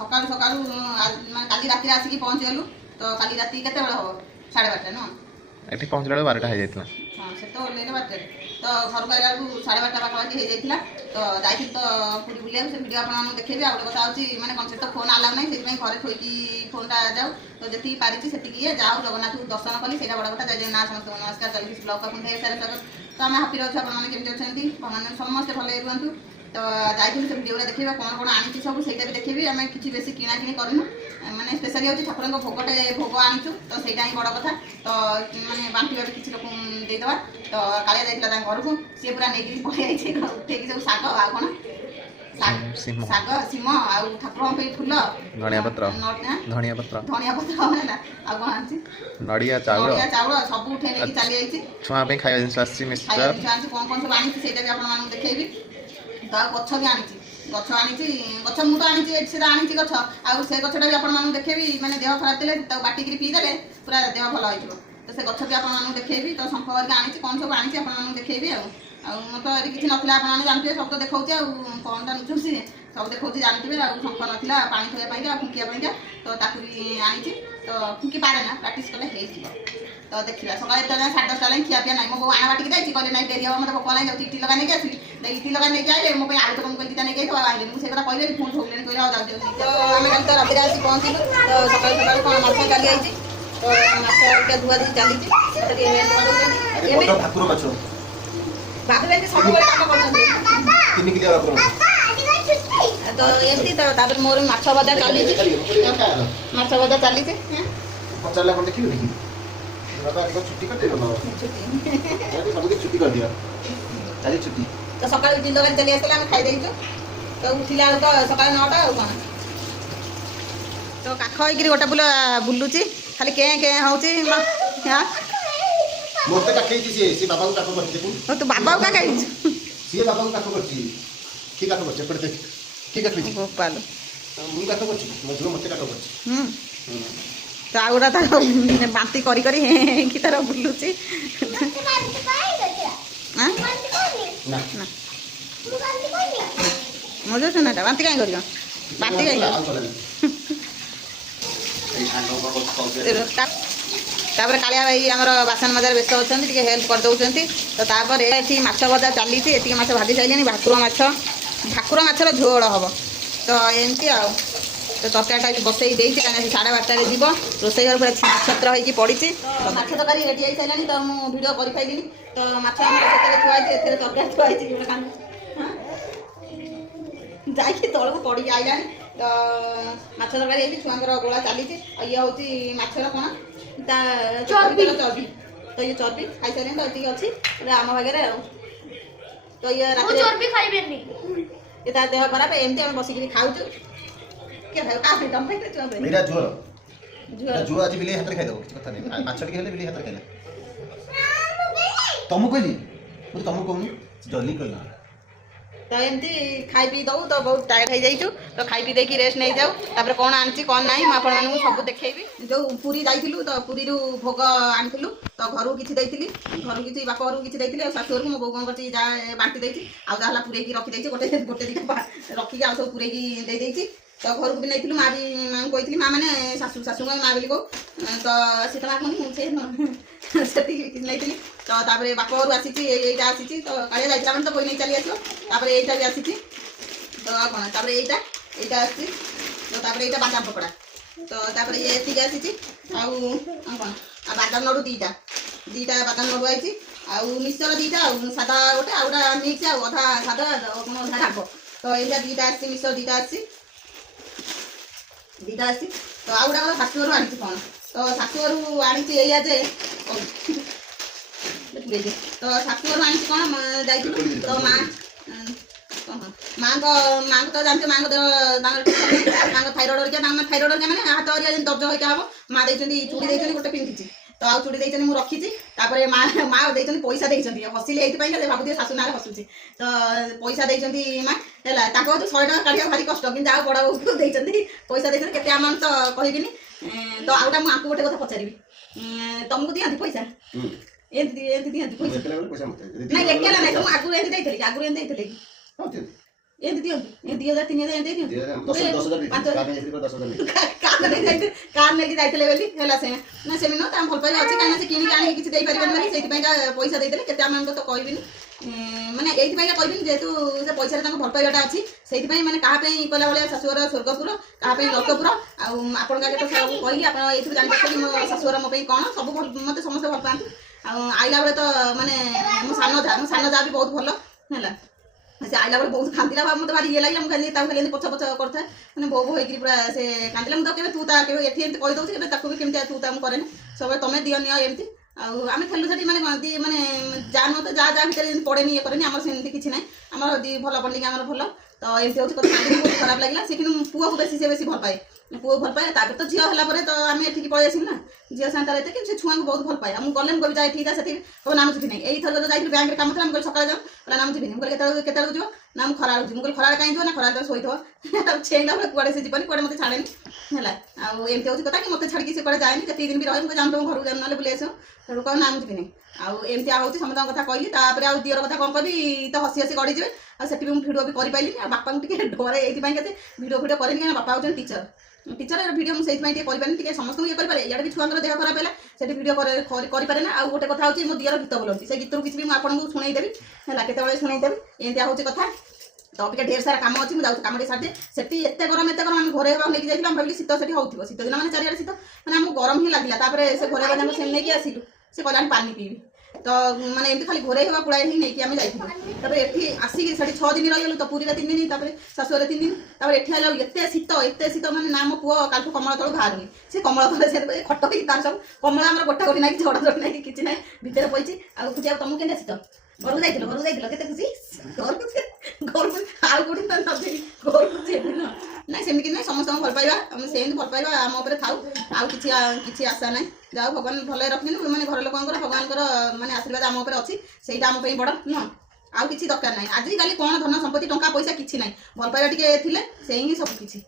ସକାଳୁ ସକାଳୁ ମାନେ କାଲି ରାତିରେ ଆସିକି ପହଞ୍ଚିଗଲୁ। ତ କାଲି ରାତି କେତେବେଳେ ହେବ 12:30 ନୁହଁ ଏଠି ପହଞ୍ଚିଲା ବେଳକୁ 12ଟା ହେଇଯାଇଥିଲା। ହଁ ସେ ତ ଓହ୍ଲେଇଲେ 12ଟାରେ। ତ ଘରକୁ ଆସିଲା ବେଳକୁ 12:30 ପାଖାପାଖି ହେଇଯାଇଥିଲା। ତ ଯାଇଥିଲି ତ ପୁରୀ ବୁଲିବାକୁ। ସେ ଭିଡ଼ିଓ ଆପଣମାନଙ୍କୁ ଦେଖେଇବି। ଆଉ ଗୋଟେ କଥା ହେଉଛି ମାନେ କ'ଣ ସେଠି ତ ଫୋନ୍ ଆଲାଉ ନାହିଁ, ସେଥିପାଇଁ ଘରେ ଥୋଇକି ଫୋନ୍ଟା ଯାଉ। ତ ଯେତିକି ପାରିଛି ସେତିକି ଯାଉ ଜଗନ୍ନାଥଙ୍କୁ ଦର୍ଶନ କଲି, ସେଇଟା ବଡ଼ କଥା। ଜୟ ଜଗନ୍ନାଥ, ସମସ୍ତଙ୍କୁ ନମସ୍କାର। ଜଗଦୀଶ ବ୍ଲଗ୍ ଆପଣଙ୍କୁ ଢେର ସାରା ସ୍ୱାଗତ। ତ ଆମେ ହାପିରେ ଅଛୁ। ଆପଣମାନେ କେମିତି ଅଛନ୍ତି? ଭଗବାନ ସମସ୍ତେ ଭଲ ରୁହନ୍ତୁ। ତ ଯାଇଥିଲି ସେ ଭିଡ଼ିଓରେ ଦେଖିବା କ'ଣ କ'ଣ ଆଣିଛି ସବୁ, ସେଇଟା ବି ଦେଖିବି। ଆମେ କିଛି ବେଶୀ କିଣାକିଣି କରିନୁ, ମାନେ ସ୍ପେଶାଲି ହେଉଛି ଠାକୁରଙ୍କ ଭୋଗ ଆଣିଛୁ। ତ ସେଇଟା ହିଁ ବଡ଼ କଥା। ତ ମାନେ ବାଣ୍ଟିବା ବି କିଛି ଲୋକଙ୍କୁ ଦେଇଦେବା। ତ କାଳିଆ ଯାଇଥିଲା ତାଙ୍କ ଘରକୁ, ସିଏ ପୁରା ନେଇକି ପଳେଇ ଆଇଛି ଉଠେଇକି ସବୁ ଶାଗ ଆଉ କ'ଣ ଶାଗ ସିମ ଆଉ ଠାକୁରଙ୍କ ପାଇଁ ଫୁଲ, ଧଣିଆ ପତ୍ର ହେଲା ଆଉ କ'ଣ ଆଣିଛି ନଡ଼ିଆ ଚାଉଳ ସବୁ ଉଠେଇ ନେଇକି ଚାଲି ଯାଇଛି। ଛୁଆ ପାଇଁ ଖାଇବା ଜିନିଷ ଆସିଛି, ଖାଇବା ଜିନିଷ ଆଣିଛି। କ'ଣ କ'ଣ ସବୁ ଆଣିଛି ସେଇଟା ବି ଆପଣମାନଙ୍କୁ ଦେଖେଇବି। ତ ଆଉ ଗଛ ବି ଆଣିଛି, ଗଛ ମୁଁ ତ ଆଣିଛି ସେଟା ଆଣିଛି ଗଛ। ଆଉ ସେ ଗଛଟା ବି ଆପଣମାନଙ୍କୁ ଦେଖେଇବି। ମାନେ ଦେହ ଖରାପ ଥିଲେ ତାକୁ ବାଟିକିରି ପିଇଦେଲେ ପୁରା ଦେହ ଭଲ ହେଇଯିବ। ତ ସେ ଗଛ ବି ଆପଣମାନଙ୍କୁ ଦେଖେଇବି। ତ ଶଙ୍ଖ କରିକି ଆଣିଛି, କ'ଣ ସବୁ ଆଣିଛି ଆପଣମାନଙ୍କୁ ଦେଖେଇବି। ଆଉ ମୁଁ ତ ଏଠି କିଛି ନଥିଲା, ଆପଣମାନେ ଜାଣିଥିବେ, ସବୁ ତ ଦେଖାଉଛି। ଆଉ କ'ଣଟା ନୁଚୁଛି ସବୁ ଦେଖାଉଛି, ଜାଣିଥିବେ। ଆଉ ଶଙ୍ଖ ନଥିଲା ପାଣି ଥୋଇବା ପାଇଁକା ଆଉ ଫୁଙ୍କିବା ପାଇଁକା, ତ ତାକୁ ବି ଆଣିଛି। ତ ଫୁଙ୍କି ପାରେ ନା, ପ୍ରାକ୍ଟିସ୍ କଲେ ହେଇଯିବ। ତ ଦେଖିବା ସକାଳେ ଏତେବେଳେ 10:30 ହେଲାଣି, ଖିଆ ପିଆ ନାହିଁ। ମୋ ବୋଉ ଆଣା ବାଟିକି ଯାଇଛି, କହିଲେ ନାଇଁ ଡେରି ହେବ, ମୋତେ ଭୋକ ଲାଗି ଯାଉଛି, ଇଟି ଲଗା ନେଇକି ଆସିବି। ଇଟି ଲଗା ନେଇକି ଆଇଲେ ମୋ ପାଇଁ ଆଳୁ ଚପ କହିଲି ଦିଟା ନେଇକି ଆଉ ଆଇଲେନି। ମୁଁ ସେ କଥା କହିଲେ ପୁଣି ଠକିଲେଣି, କହିଲେ ଆଉ ଯାଉଛି। ତ ଆମେ କାଲି ତ ରାତିରେ ଆସି ପହଞ୍ଚିଲୁ। ତ ସକାଳୁ ସକାଳୁ କ'ଣ ମାଛ କାଲି ଆଇଛି। ତ ମାଛ ଧୁଆ ଧୁଇ ଚାଲିଛି। ଭାବିବେ ସବୁବେଳେ କାମ କରୁଛନ୍ତି। ତ ଏମିତି ତ ତାପରେ ମୋର ମାଛ ଭଜା ଚାଲିଛି। ପଚାରିଲା କ'ଣ ଦେଖିବି ଦେଖି ଛୁଟି କରିଦେବ ଛୁଟି କରିଦିଅ ଆଜି ଛୁଟି। ତ ସକାଳୁ ଦିନ ତରକାରୀ ଚାଲି ଆସିଥିଲା, ଆମେ ଖାଇ ଦେଇଛୁ। ତ ଉଠିଲା ବେଳକୁ ତ ସକାଳ 9ଟା ଆଉ କ'ଣ। ତ କାଖ ହେଇକିରି ଗୋଟେ ବୁଲୁଛି, ଖାଲି କେଁ କେଁ ହେଉଛି। ମୋତେ କାଖେଇଛି ସିଏ ବାବାଙ୍କୁ କାଖ କରିଛି। ଦେଖୁ ତୁ ବାବାଙ୍କୁ କାଖେଇଛୁ? ସିଏ ବାବାଙ୍କୁ କାଖ କରିଛି। କିଏ କାଖ କରିଛି? ଏପଟେ ଦେଖ, କିଏ କାଖେଇଛି? ଗୋପାଲ ମୁଁ କାଖ କରିଛି, ମୋ ଝିଅ ମୋତେ କାଖ କରିଛି। ତ ଆଉ ଗୋଟେ ତାର ବାନ୍ତି କରି କରି ହେଇକି ତାର ବୁଲୁଛି। ମଜା ଶୁଣଟା ବାନ୍ତି କାହିଁ କରିବ? ବାନ୍ତି କାହିଁ ତାପରେ କାଳିଆ ଭାଇ ଆମର ବାସନ ମଜାରେ ବ୍ୟସ୍ତ ଅଛନ୍ତି, ଟିକେ ହେଲ୍ପ କରିଦେଉଛନ୍ତି। ତ ତାପରେ ଏଠି ମାଛ ଭଜା ଚାଲିଛି। ଏତିକି ମାଛ ଭାଜି ସାରିଲେଣି। ଭାକୁର ମାଛର ଝୋଳ ହେବ। ତ ଏମିତି ଆଉ। ତ ତରକାରୀଟା ବସେଇ ଦେଇଛି, କାହିଁକିନା 12:30ରେ ଯିବ। ରୋଷେଇ ଘର ପୁରା ଛତ୍ର ହେଇକି ପଡ଼ିଛି। ତ ମାଛ ତରକାରୀ ରେଡ଼ି ହେଇସାରିଲାଣି। ତ ମୁଁ ଭିଡ଼ିଓ କରିପାରିଲିନି। ତ ମାଛ ଆମର ସେଥିରେ ଥୁଆ ହେଇଛି, ଏଥିରେ ତରକାରୀ ଥୁଆ ହେଇଛି। ଯାଇକି ତଳକୁ ପଡ଼ିକି ଆଇଲାଣି। ତ ମାଛ ତରକାରୀ ହେଇଛି, ଛୁଆଙ୍କର ଗୋଳା ଚାଲିଛି। ଆଉ ଇଏ ହେଉଛି ମାଛର କ'ଣ ତା ଚର୍ବି। ତ ଇଏ ଚର୍ବି ଖାଇସାରିଲେଣି। ତ ଏତିକି ଅଛି ଆମ ଭାଗରେ ଆଉ। ତ ଇଏ ରାତିରେ ଚର୍ବି ଖାଇବେନି, ଏ ତା ଦେହ ଖରାପ। ଏମିତି ଆମେ ବସିକିରି ଖାଉଛୁ। କିଏ ଖାଇବ? କାହା ପାଇଁ? ତମ ପାଇଁ? ଛୁଆ ପାଇଁ? ଝୁଅ ଆଜି ବିଲେଇ ହାତରେ ଖାଇଦେବ, କିଛି କଥା ନାହିଁ। ମାଛ ଟିକେ ହେଲେ ବିଲେଇ ହାତରେ ଖାଇଲେ। ତମକୁ କହିଲି, ତମକୁ କହୁନି, ଜଲ୍ଦି କହିଲି। ତ ଏମିତି ଖାଇ ପିଇ ଦେଉ। ତ ବହୁତ ଟାୟାର୍ଡ ହେଇଯାଇଛୁ। ତ ଖାଇ ପିଇ ଦେଇକି ରେଷ୍ଟ ନେଇଯାଉ। ତାପରେ କ'ଣ ଆଣିଛି କ'ଣ ନାହିଁ ମୁଁ ଆପଣମାନଙ୍କୁ ସବୁ ଦେଖେଇବି। ଯେଉଁ ପୁରୀ ଯାଇଥିଲୁ, ତ ପୁରୀରୁ ଭୋଗ ଆଣିଥିଲୁ। ତ ଘରକୁ କିଛି ଦେଇଥିଲି, ବାପ ଘରକୁ କିଛି ଦେଇଥିଲି। ଆଉ ଶାଶୁ ଘରକୁ ମୋ ବୋଉ କ'ଣ କରିଛି, ଯାହା ବାଣ୍ଟି ଦେଇଛି। ଆଉ ଯାହା ହେଲା ପୁରେଇକି ରଖିଦେଇଛି। ଗୋଟେ ଦିଟା ରଖିକି ଆଉ ସବୁ ପୁରେଇକି ଦେଇଦେଇଛି। ତ ଘରକୁ ବି ନେଇଥିଲୁ। ମାଆଙ୍କୁ କହିଥିଲି, ମାଆ ମାନେ ଶାଶୁଙ୍କ ମାଆ ବୋଲି କହୁ। ତ ସେ ତ ମାଆ କୁହନ୍ତି, ସେତିକି ନେଇଥିଲି। ତ ତାପରେ ବାପ ଘରୁ ଆସିଛି, ଏଇଟା ଆସିଛି। ତ କାଳିଆ ଯାଇଥିଲା ମାନେ ତ ବହି ନେଇ ଚାଲି ଆସିବ। ତାପରେ ଏଇଟା ବି ଆସିଛି। ତ ଆଉ କ'ଣ, ତାପରେ ଏଇଟା ଆସିଛି। ତ ତାପରେ ଏଇଟା ବାଦାମ ପକୋଡ଼ା। ତ ତାପରେ ଇଏ ଏତିକି ଆସିଛି। ଆଉ କ'ଣ, ଆଉ ବାଦାମ ଲଡ଼ୁ ଦିଟା ବାଦାମ ଲଡ଼ୁ ଆସିଛି। ଆଉ ମିକ୍ସଚର ଦିଟା, ଆଉ ସାଧା ଗୋଟେ, ଆଉ ଗୋଟେ ମିକ୍ସ, ଆଉ ଅଧା ସାଧା କ'ଣ ଅଧା ରାଗ। ତ ଏଇଟା ଦିଟା ଆସିଛି, ମିକ୍ସଚର ଦିଟା ଆସିଛି। ତ ଆଉ ଗୋଟେ ଆମର ଶାଶୁଘରୁ ଆଣିଛି କ'ଣ। ତ ଶାଶୁଘରୁ ଆଣିଛି ଏଇଆ ଯେ, ତ ଶାଶୁଘରୁ ଆଣିଛି କ'ଣ ଯାଇଥିଲୁ। ତ ମାଆଙ୍କ ତ ଜାଣିଛ, ମାଆଙ୍କ ଦେହ ମାଆଙ୍କ ଥାଇରଏଡ଼ ହେରିକା, ଥାଇରଏଡ଼ ହେରିକା ମାନେ ହାତ ହେରିକା ଯେମିତି ଦର୍ଜ ହେରିକା ହେବ। ମାଆ ଦେଇଛନ୍ତି ଚୁଡ଼ି ଦେଇଛନ୍ତି, ଗୋଟେ ପିନ୍ଧିଛି। ତ ଆଉ ଚୁଡ଼ି ଦେଇଛନ୍ତି, ମୁଁ ରଖିଛି। ତାପରେ ମାଆ ଦେଇଛନ୍ତି, ପଇସା ଦେଇଛନ୍ତି। ହସିଲେ ଏଇଥିପାଇଁ ଯେ ଭାବୁଥିବେ ଶାଶୁ ନାଁରେ ହସୁଛି। ତ ପଇସା ଦେଇଛନ୍ତି ମାଆ, ହେଲା। ତାଙ୍କ ହଉଛି 100 ଟଙ୍କା କାଢ଼ିବା ଭାରି କଷ୍ଟ, କିନ୍ତୁ ଯାହା ବଡ଼ ବୋଉକୁ ଦେଇଛନ୍ତି, ପଇସା ଦେଇଛନ୍ତି। କେତେ ଆମାଉଣ୍ଟ ତ କହିବିନି। ତ ଆଉଟା ମୁଁ ଆଙ୍କୁ ଗୋଟେ କଥା ପଚାରିବି, ତମକୁ ଦିଅନ୍ତି ପଇସା? ଏମିତି ଦିଅନ୍ତି ପଇସା? ନାଇଁ ଏକେଲା ନାହିଁ, ତ ମୁଁ ଆଗରୁ ଏମିତି ଦେଇଥିଲି କି? ଏମିତି ଦିଅନ୍ତୁ ଏ 2000 3000 ଏମିତି ଦିଅନ୍ତୁ 10,000 କାର ନେଇକି ଯାଇଥିଲେ ବୋଲି ହେଲା ସେ ନା ସେମିତି ନୁହଁ ତା ଭଲ ପାଇବା ଅଛି କାହିଁକିନା ସେ କିଣିକି ଆଣିକି କିଛି ଦେଇପାରିବେନି ବୋଲି ସେଇଥିପାଇଁକା ପଇସା ଦେଇଦେଲେ କେତେ ଆମକୁ ତ କହିବିନି ମାନେ ଏଇଥିପାଇଁକା କହିବିନି ଯେହେତୁ ସେ ପଇସାରେ ତାଙ୍କ ଭଲ ପାଇବାଟା ଅଛି ସେଇଥିପାଇଁ ମାନେ କାହା ପାଇଁ କହିଲା ଭଳିଆ ଶାଶୁଘର ସ୍ୱର୍ଗପୁର କାହା ପାଇଁ ନର୍କପୁର ଆଉ ଆପଣଙ୍କ ଆଗେ ତ ସବୁ କହିଲି ଆପଣ ଏଇଥିରୁ ଜାଣିପାରୁଛନ୍ତି ମୋ ଶାଶୁଘର ମୋ ପାଇଁ କ'ଣ ସବୁ ମୋତେ ସମସ୍ତେ ଭଲ ପାଆନ୍ତି ଆଉ ଆଇଲା ବେଳେ ତ ମାନେ ମୋ ସାନ ଯା ବି ବହୁତ ଭଲ ହେଲା ସେ ଆଇଲା ବେଳେ ବହୁତ କାନ୍ଦିଲା ମୋତେ ଭାରି ଇଏ ଲାଗିଲା ମୁଁ ଖାଲି ତାକୁ ଖାଲି ଏମିତି ପଛ କରିଥାଏ ମାନେ ବୋଉ ହେଇକିରି ପୁରା ସେ କାନ୍ଦିଲା ମୁଁ ତ କେବେ ତୁ ତା କେବେ ଏଠି ଏମିତି କହିଦେଉଛି କେବେ ତାକୁ ବି କେମିତି ତୁ ତା ମୁଁ କରେନି ସବୁବେଳେ ତମେ ଦିଅ ନିଅ ଏମିତି ଆଉ ଆମେ ଖେଳୁ ସେଠି ମାନେ କହନ୍ତି ମାନେ ଯା ନୁହଁ ତ ଯା ଭିତରେ ଯେମିତି ପଡ଼େନି ଇଏ କରେନି ଆମର ସେମିତି କିଛି ନାହିଁ ଆମର ଦି ଭଲ ପଡ଼ିକି ଆମର ଭଲ ତ ଏମିତି ହେଉଛି କଥା ବହୁତ ଖରାପ ଲାଗିଲା ସେ କିନ୍ତୁ ପୁଅକୁ ବେଶୀ ଭଲ ପାଏ ପୁଅ ଭଲ ପାଏ ତାପରେ ତ ଝିଅ ହେଲା ପରେ ତ ଆମେ ଏଠିକି ପଳେଇ ଆସିବୁ ନା ଝିଅ ସାନ୍ତାର ଏତେ କିନ୍ତୁ ସେ ଛୁଆଙ୍କୁ ବହୁତ ଭଲ ପାଏ ଆଉ ମୁଁ ଗଲେ ମୁଁ କହିବି ଯାଏ ଏଠିକି ଯା ସେଠିକି କହିବ ନା ମୁଁ ଯିବି ନାହିଁ ଏଇଥର ଯୋଉ ଯାଇଥିଲି ବ୍ୟାଙ୍କରେ କାମ ଥିଲା ମୁଁ କହିଲି ସକାଳେ ଯାଉ କହିଲା ନା ମୁଁ ଯିବିନି ମୁଁ କହିଲି କେତେବେଳକୁ ଯିବ ନା ମୁଁ ଖରାବେଳକୁ ଯିବି ମୁଁ କହିଲି ଖରାବେଳେ କାହିଁ ଯିବ ନା ଖରାବେଳେ ଶୋଇଥିବ ଆଉ ଛେଇଲା ବେଳେ କୁଆଡ଼େ ସେ ଯିବନି କୁଆଡ଼େ ମୋତେ ଛାଡ଼େନି ହେଲା ଆଉ ଏମିତି ହେଉଛି କଥା କି ମୋତେ ଛାଡ଼ିକି ସେ କୁଆଡ଼େ ଯାଏନି ଯେତିକି ଦିନ ବି ରହେ ମୁଁ ଜାଣି ତମ ଘରକୁ ଯାଉ ନହେଲେ ବୁଲି ଆସିବ ସେଠୁ କହିବ ନା ମୁଁ ଯିବିନି ଆଉ ଏମିତି ହେଉଛି ସମସ୍ତଙ୍କ କଥା କହିଲି ତାପରେ ଆଉ ଦିଅର କଥା କ'ଣ କହିବି ତ ହସି ଗଡ଼ିଯିବେ ଆଉ ସେଠି ବି ମୁଁ ଭିଡ଼ିଓ ବି କରିପାରିଲିନି ଆଉ ବାପାଙ୍କୁ ଟିକେ ଡରେ ଏଇଥିପାଇଁ କେତେ ଭିଡ଼ିଓ କରେନି କାହିଁକିନା ବାପା ହେଉଛନ୍ତି ଟିଚର ଭିଡ଼ିଓ ମୁଁ ସେଇଥିପାଇଁ ଟିକେ କରିପାରିନି ଟିକେ ସମସ୍ତଙ୍କୁ ଇଏ କରିପାରେ ଇଆଡ଼େ ବି ଛୁଆଙ୍କର ଦେହ ଖରାପ ହେଲା ସେଠି ଭିଡ଼ିଓ କରିପାରେ ନା ଆଉ ଗୋଟେ କଥା ହେଉଛି ମୋ ଦିଅର ଗୀତ ବୋଲନ୍ତି ସେ ଗୀତରୁ କିଛି ବି ମୁଁ ଆପଣଙ୍କୁ ଶୁଣେଇଦେବି ହେଲା କେତେବେଳେ ଶୁଣେଇଦେବି ଏମିତିଆ ହେଉଛି କଥା ତ ଅବିକା ଢେର ସାରା କାମ ଅଛି ମୁଁ ଯାଉଛି କାମ ଟିକେ ସାରିଦିଏ ସେଠି ଏତେ ଗରମ ଆମେ ଘରେ ହେବାକୁ ନେଇକି ଯାଇଥିଲୁ ଆମେ ଭାବିଲି ଶୀତ ସେଠି ହେଉଥିବ ଶୀତ ଦିନ ମାନେ ଚାରିଆଡ଼େ ଶୀତ ମାନେ ଆମକୁ ଗରମ ହିଁ ଲାଗିଲା ତାପରେ ସେ ଘରେ ହେବାକୁ ସେମିତି ନେଇକି ଆସିଲୁ ସେ କହିଲା ଆମେ ପାଣି ପିଇବି ତ ମାନେ ଏମିତି ଖାଲି ଘୋରେଇ ହେବା ପୁଳାଏ ହିଁ ନେଇକି ଆମେ ଯାଇଥିଲୁ ତାପରେ ଏଠି ଆସିକି ସେଠି 6 ଦିନ ରହିଗଲୁ ତ ପୁରୀରେ 3 ଦିନ ତାପରେ ଶାଶୁଘରେ 3 ଦିନ ତାପରେ ଏଠି ହେଲା ଏତେ ଶୀତ ମାନେ ନା ମୋ ପୁଅ କାଲିଠୁ କମଳ ତଳୁ ବାହାରୁନି ସେ କମଳ ତଳେ ସେ ଖଟ ହେଇକି ତାର ସବୁ କମଳ ଆମର ଗୋଟା ଗୋଟି ନାହିଁ ଝଡ଼ ନାହିଁ କିଛି ନାହିଁ ଭିତରେ ପଇଛି ଆଉ ଖୁସି ଆଉ ତମକୁ କେମିତି ଶୀତ ଘରକୁ ଯାଇଥିଲ କେତେ ଖୁସି ଘରକୁ ଆଉ କୋଉଠି ତ ନଥିଲି ଘରକୁ ନାଇଁ ସେମିତି ନାହିଁ ସମସ୍ତଙ୍କୁ ଭଲ ପାଇବା ଆମେ ସେମିତି ଭଲ ପାଇବା ଆମ ଉପରେ ଥାଉ ଆଉ କିଛି ଆଶା ନାହିଁ ଯାଉ ଭଗବାନ ଭଲରେ ରଖିଛନ୍ତି ମାନେ ଘର ଲୋକଙ୍କର ଭଗବାନଙ୍କର ମାନେ ଆଶୀର୍ବାଦ ଆମ ଉପରେ ଅଛି ସେଇଟା ଆମ ପାଇଁ ବଡ଼ ନୁହଁ ଆଉ କିଛି ଦରକାର ନାହିଁ ଆଜିକାଲି କ'ଣ ଧନ ସମ୍ପତ୍ତି ଟଙ୍କା ପଇସା କିଛି ନାହିଁ ଭଲ ପାଇବା ଟିକେ ଥିଲେ ସେଇ ହିଁ ସବୁ କିଛି।